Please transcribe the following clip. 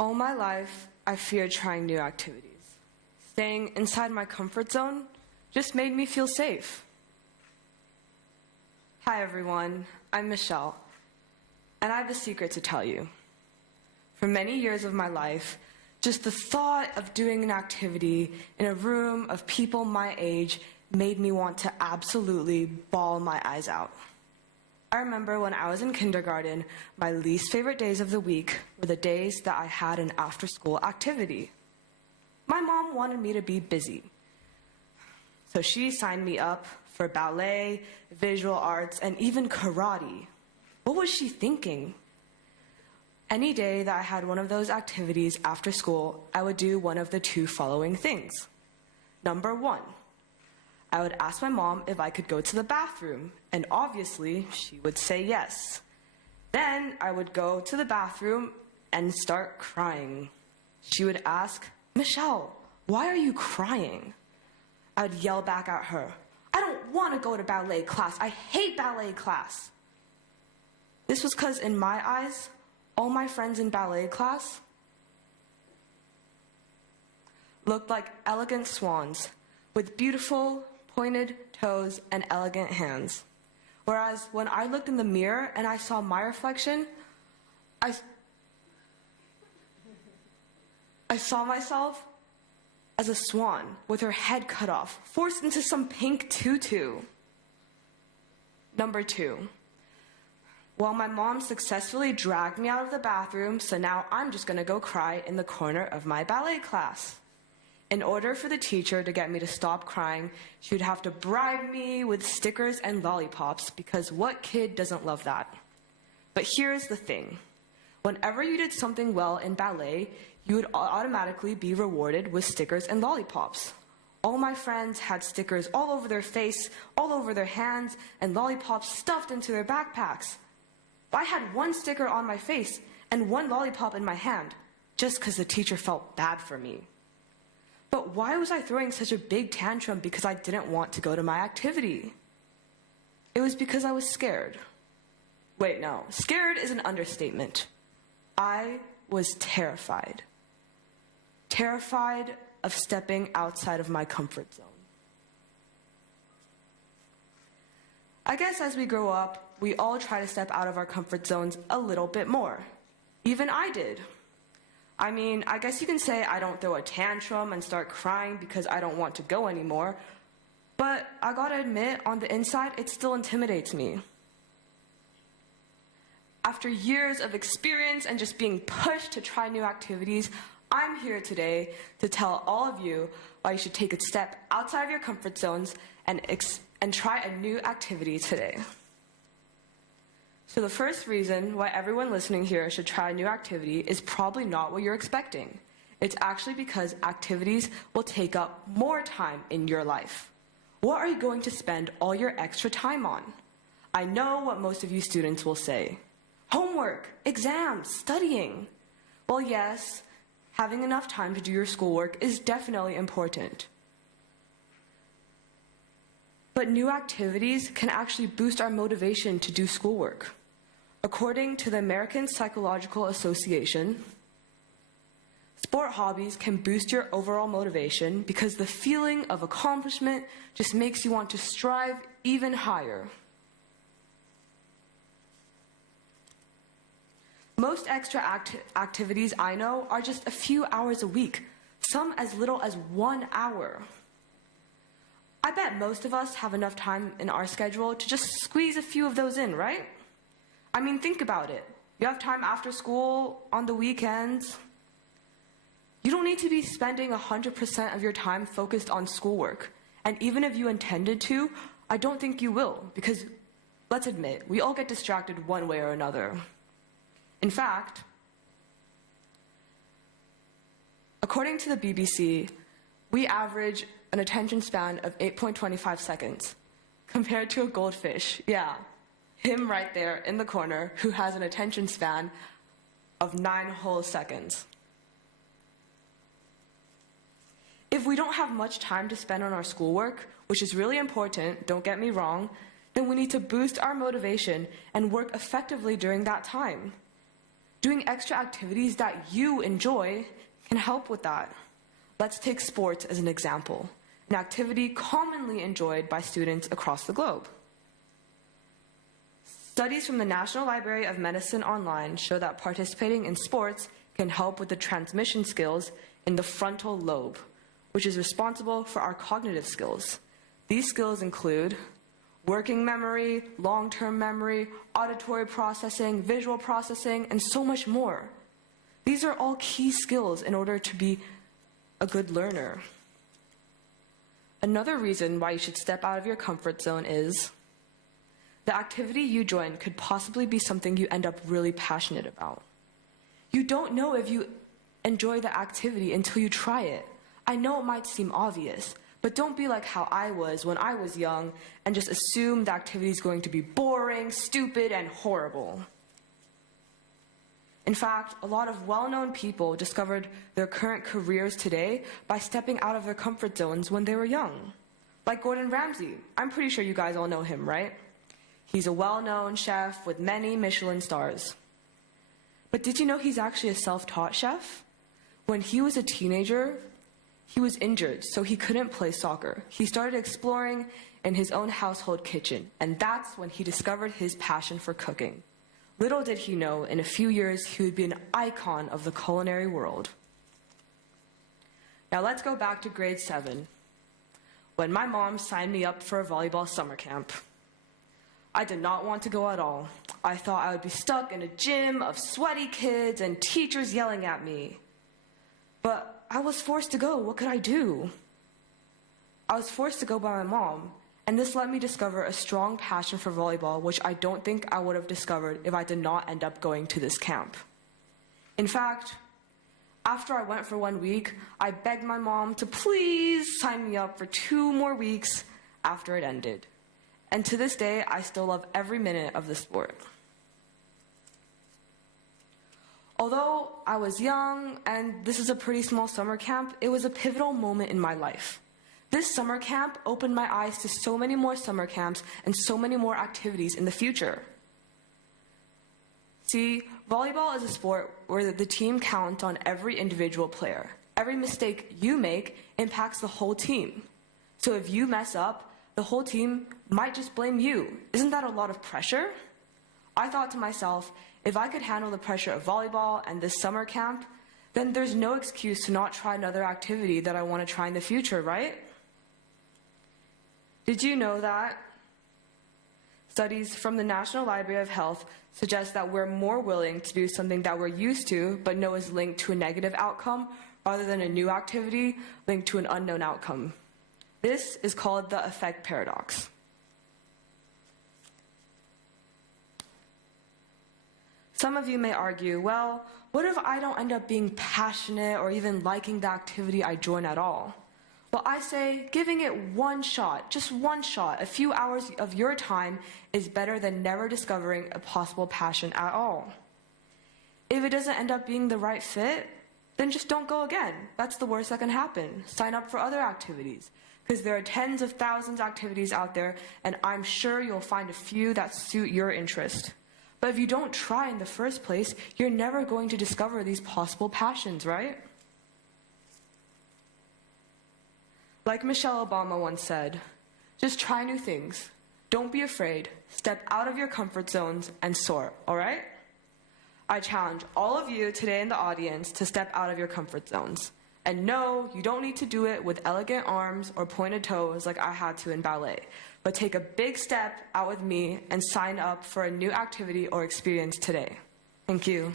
All my life, I feared trying new activities. Staying inside my comfort zone just made me feel safe. Hi everyone, I'm Michelle, and I have a secret to tell you. For many years of my life, just the thought of doing an activity in a room of people my age made me want to absolutely bawl my eyes out. I remember when I was in kindergarten, my least favorite days of the week were the days that I had an after-school activity. My mom wanted me to be busy, so she signed me up for ballet, visual arts, and even karate. What was she thinking? Any day that I had one of those activities after school, I would do one of the two following things. Number one, I would ask my mom if I could go to the bathroom, and obviously, she would say yes. Then I would go to the bathroom and start crying. She would ask, "Michelle, why are you crying?" I would yell back at her, "I don't want to go to ballet class. I hate ballet class." This was because in my eyes, all my friends in ballet class looked like elegant swans with beautiful, pointed toes and elegant hands. Whereas when I looked in the mirror and I saw my reflection, I saw myself as a swan with her head cut off, forced into some pink tutu. Number two, well, my mom successfully dragged me out of the bathroom, so now I'm just gonna go cry in the corner of my ballet class. In order for the teacher to get me to stop crying, she would have to bribe me with stickers and lollipops, because what kid doesn't love that? But here's the thing. Whenever you did something well in ballet, you would automatically be rewarded with stickers and lollipops. All my friends had stickers all over their face, all over their hands, and lollipops stuffed into their backpacks. But I had one sticker on my face and one lollipop in my hand, just because the teacher felt bad for me. But why was I throwing such a big tantrum because I didn't want to go to my activity? It was because I was scared. Wait, no, scared is an understatement. I was terrified. Terrified of stepping outside of my comfort zone. I guess as we grow up, we all try to step out of our comfort zones a little bit more. Even I did. I mean, I guess you can say I don't throw a tantrum and start crying because I don't want to go anymore, but I gotta admit, on the inside, it still intimidates me. After years of experience and just being pushed to try new activities, I'm here today to tell all of you why you should take a step outside of your comfort zones and try a new activity today. So the first reason why everyone listening here should try a new activity is probably not what you're expecting. It's actually because activities will take up more time in your life. What are you going to spend all your extra time on? I know what most of you students will say. Homework, exams, studying. Well, yes, having enough time to do your schoolwork is definitely important. But new activities can actually boost our motivation to do schoolwork. According to the American Psychological Association, sport hobbies can boost your overall motivation because the feeling of accomplishment just makes you want to strive even higher. Most extra activities I know are just a few hours a week, some as little as 1 hour. I bet most of us have enough time in our schedule to just squeeze a few of those in, right? I mean, think about it. You have time after school, on the weekends. You don't need to be spending 100% of your time focused on schoolwork. And even if you intended to, I don't think you will, because let's admit, we all get distracted one way or another. In fact, according to the BBC, we average an attention span of 8.25 seconds, compared to a goldfish, yeah, him right there in the corner, who has an attention span of 9 whole seconds. If we don't have much time to spend on our schoolwork, which is really important, don't get me wrong, then we need to boost our motivation and work effectively during that time. Doing extra activities that you enjoy can help with that. Let's take sports as an example, an activity commonly enjoyed by students across the globe. Studies from the National Library of Medicine online show that participating in sports can help with the transmission skills in the frontal lobe, which is responsible for our cognitive skills. These skills include working memory, long-term memory, auditory processing, visual processing, and so much more. These are all key skills in order to be a good learner. Another reason why you should step out of your comfort zone is the activity you join could possibly be something you end up really passionate about. You don't know if you enjoy the activity until you try it. I know it might seem obvious, but don't be like how I was when I was young and just assume the activity is going to be boring, stupid, and horrible. In fact, a lot of well-known people discovered their current careers today by stepping out of their comfort zones when they were young. Like Gordon Ramsay. I'm pretty sure you guys all know him, right? He's a well-known chef with many Michelin stars. But did you know he's actually a self-taught chef? When he was a teenager, he was injured, so he couldn't play soccer. He started exploring in his own household kitchen, and that's when he discovered his passion for cooking. Little did he know, in a few years, he would be an icon of the culinary world. Now let's go back to grade 7, when my mom signed me up for a volleyball summer camp. I did not want to go at all. I thought I would be stuck in a gym of sweaty kids and teachers yelling at me. But I was forced to go. What could I do? I was forced to go by my mom, and this let me discover a strong passion for volleyball, which I don't think I would have discovered if I did not end up going to this camp. In fact, after I went for 1 week, I begged my mom to please sign me up for 2 more weeks after it ended. And to this day, I still love every minute of the sport. Although I was young, and this is a pretty small summer camp, it was a pivotal moment in my life. This summer camp opened my eyes to so many more summer camps and so many more activities in the future. See, volleyball is a sport where the team counts on every individual player. Every mistake you make impacts the whole team. So if you mess up, the whole team might just blame you. Isn't that a lot of pressure? I thought to myself, if I could handle the pressure of volleyball and this summer camp, then there's no excuse to not try another activity that I want to try in the future, right? Did you know that studies from the National Library of Health suggest that we're more willing to do something that we're used to but know is linked to a negative outcome rather than a new activity linked to an unknown outcome? This is called the effect paradox. Some of you may argue, well, what if I don't end up being passionate or even liking the activity I join at all? Well, I say giving it one shot, just one shot, a few hours of your time is better than never discovering a possible passion at all. If it doesn't end up being the right fit, then just don't go again. That's the worst that can happen. Sign up for other activities, because there are tens of thousands of activities out there, and I'm sure you'll find a few that suit your interest. But if you don't try in the first place, you're never going to discover these possible passions, right? Like Michelle Obama once said, just try new things. Don't be afraid. Step out of your comfort zones and soar, all right? I challenge all of you today in the audience to step out of your comfort zones. And no, you don't need to do it with elegant arms or pointed toes like I had to in ballet. But take a big step out with me and sign up for a new activity or experience today. Thank you.